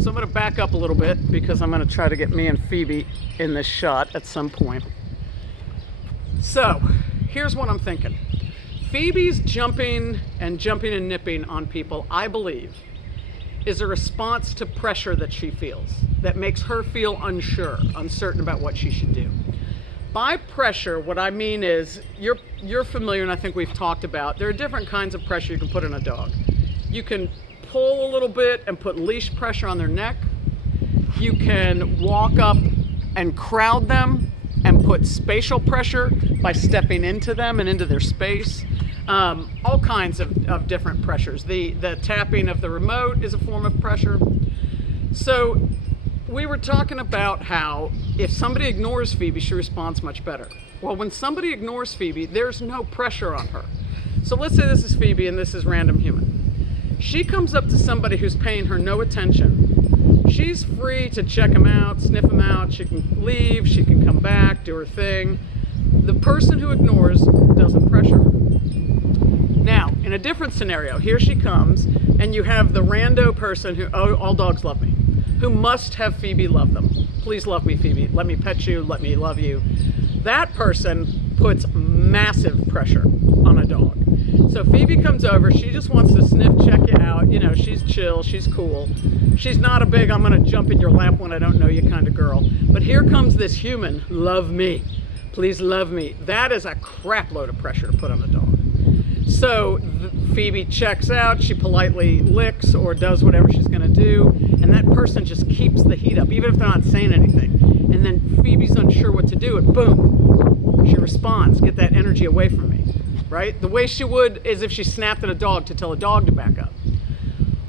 So I'm going to back up a little bit because I'm going to try to get me and Phoebe in this shot at some point. So here's what I'm thinking. Phoebe's jumping and nipping on people, I believe, is a response to pressure that she feels that makes her feel uncertain about what she should do. By pressure, what I mean is, you're familiar, and I think we've talked about, there are different kinds of pressure you can put on a dog. You can pull a little bit and put leash pressure on their neck. You can walk up and crowd them and put spatial pressure by stepping into them and into their space. All kinds of different pressures. The tapping of the remote is a form of pressure. So we were talking about how if somebody ignores Phoebe, she responds much better. Well, when somebody ignores Phoebe, there's no pressure on her. So let's say this is Phoebe and this is random human. She comes up to somebody who's paying her no attention. She's free to check him out, sniff him out. She can leave, she can come back, do her thing. The person who ignores doesn't pressure her. Now, in a different scenario, here she comes and you have the rando person who, oh, all dogs love me, who must have Phoebe love them. Please love me, Phoebe. Let me pet you. Let me love you. That person puts massive pressure on a dog. So Phoebe comes over. She just wants to sniff, check you out. You know, she's chill. She's cool. She's not a big, I'm going to jump in your lap when I don't know you kind of girl. But here comes this human. Love me. Please love me. That is a crap load of pressure to put on the dog. So Phoebe checks out, she politely licks or does whatever she's going to do, and that person just keeps the heat up, even if they're not saying anything. And then Phoebe's unsure what to do, and boom, she responds, get that energy away from me, right? The way she would is if she snapped at a dog to tell a dog to back up.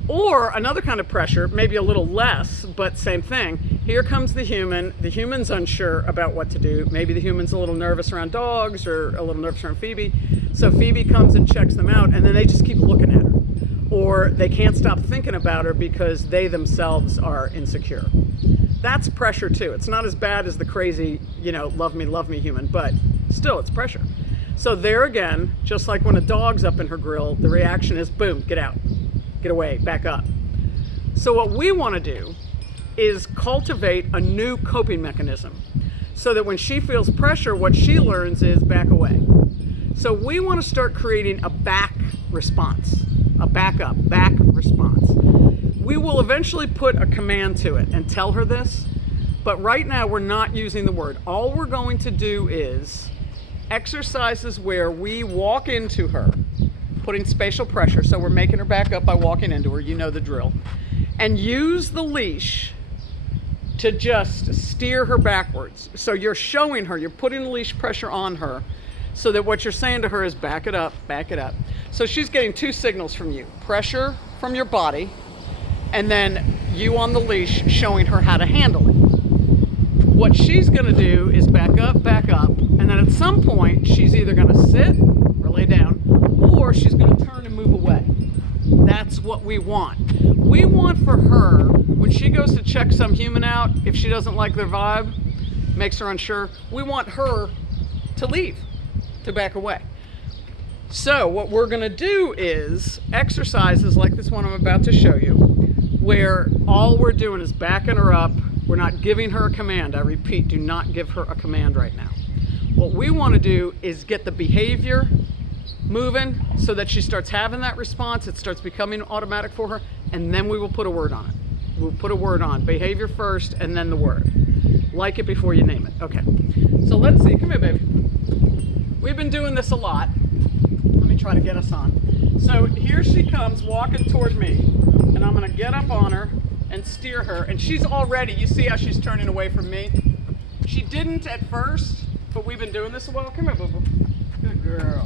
Or another kind of pressure, maybe a little less, but same thing. Here comes the human's unsure about what to do. Maybe the human's a little nervous around dogs or a little nervous around Phoebe. So Phoebe comes and checks them out, and then they just keep looking at her. Or they can't stop thinking about her because they themselves are insecure. That's pressure too. It's not as bad as the crazy, you know, love me human, but still it's pressure. So there again, just like when a dog's up in her grill, the reaction is boom, get out, get away, back up. So what we want to do is cultivate a new coping mechanism so that when she feels pressure, what she learns is back away. So we want to start creating a back response, a back response. We will eventually put a command to it and tell her this, but right now we're not using the word. All we're going to do is exercises where we walk into her, putting spatial pressure, so we're making her back up by walking into her, you know the drill, and use the leash to just steer her backwards. So you're showing her, you're putting the leash pressure on her, so that what you're saying to her is back it up, back it up. So she's getting two signals from you, pressure from your body, and then you on the leash showing her how to handle it. What she's gonna do is back up, and then at some point, she's either gonna sit or lay down, or she's gonna turn and move away. That's what we want. We want for her, when she goes to check some human out, if she doesn't like their vibe, makes her unsure, we want her to leave, to back away. So what we're gonna do is exercises like this one I'm about to show you, where all we're doing is backing her up. We're not giving her a command. I repeat, do not give her a command right now. What we want to do is get the behavior moving so that she starts having that response. It starts becoming automatic for her, and then we will put a word on it. We'll put a word on behavior first and then the word. Like it before you name it. Okay, so let's see. Come here, baby. We've been doing this a lot. Let me try to get us on. So here she comes walking toward me, and I'm going to get up on her and steer her, and she's already, you see how she's turning away from me? She didn't at first, but we've been doing this a while. Come here, boo-boo. Good girl.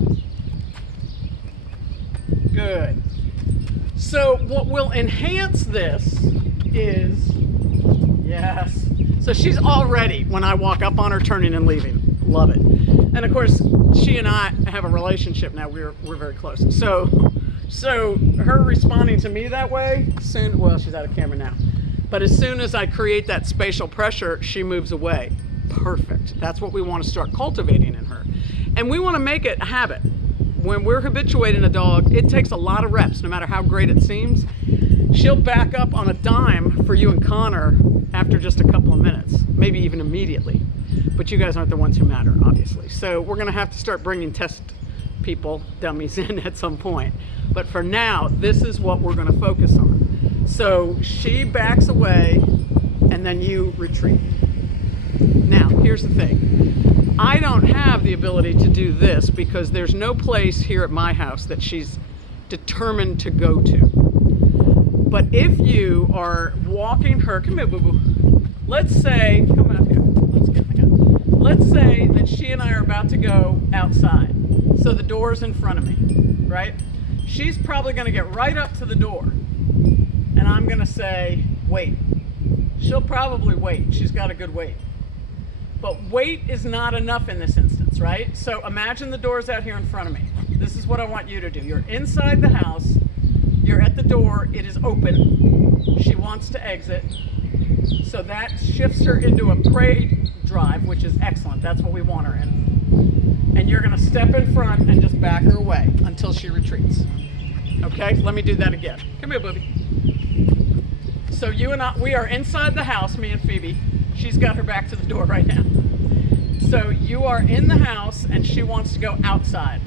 Good. So what will enhance this is, yes. So she's already, when I walk up on her, turning and leaving. Love it. And of course, she and I have a relationship now. We're very close. So her responding to me that way, soon, well, she's out of camera now. But as soon as I create that spatial pressure, she moves away. Perfect. That's what we want to start cultivating in her. And we want to make it a habit. When we're habituating a dog, it takes a lot of reps, no matter how great it seems. She'll back up on a dime for for you and Connor after just a couple of minutes, maybe even immediately. But you guys aren't the ones who matter, obviously. So we're gonna have to start bringing test people, dummies, in at some point. But for now, this is what we're gonna focus on. So she backs away and then you retreat. Now, here's the thing. I don't have the ability to do this because there's no place here at my house that she's determined to go to. But if you are walking her, come here, boo-boo. Let's say, come out here, let's get in the gun. Let's say that she and I are about to go outside. So the door's in front of me, right? She's probably gonna get right up to the door. And I'm gonna say, wait. She'll probably wait, she's got a good wait. But wait is not enough in this instance, right? So imagine the door's out here in front of me. This is what I want you to do. You're inside the house, you're at the door, it is open, she wants to exit. So that shifts her into a prey drive, which is excellent, that's what we want her in. And you're gonna step in front and just back her away until she retreats. Okay, let me do that again. Come here, booby. So you and I, we are inside the house, me and Phoebe. She's got her back to the door right now. So you are in the house and she wants to go outside.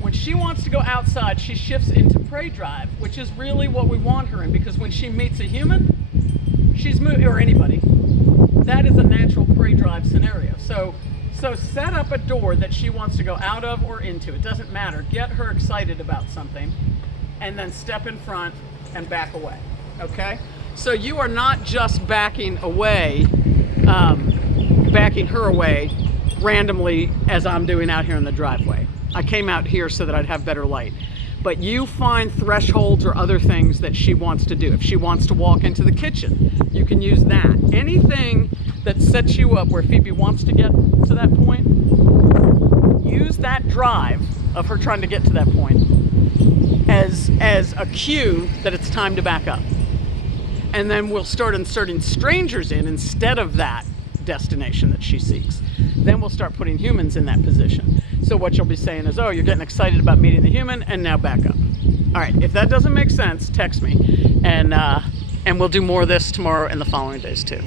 When she wants to go outside, she shifts into prey drive, which is really what we want her in, because when she meets a human, she's moving, or anybody, that is a natural prey drive scenario. So set up a door that she wants to go out of or into. It doesn't matter. Get her excited about something and then step in front and back away, okay? So you are not just backing away, backing her away randomly as I'm doing out here in the driveway. I came out here so that I'd have better light. But you find thresholds or other things that she wants to do. If she wants to walk into the kitchen, you can use that. Anything that sets you up where Phoebe wants to get to that point, use that drive of her trying to get to that point as a cue that it's time to back up. And then we'll start inserting strangers in instead of that destination that she seeks. Then we'll start putting humans in that position. So what you'll be saying is, oh, you're getting excited about meeting the human, and now back up. All right, if that doesn't make sense, text me, and we'll do more of this tomorrow and the following days too.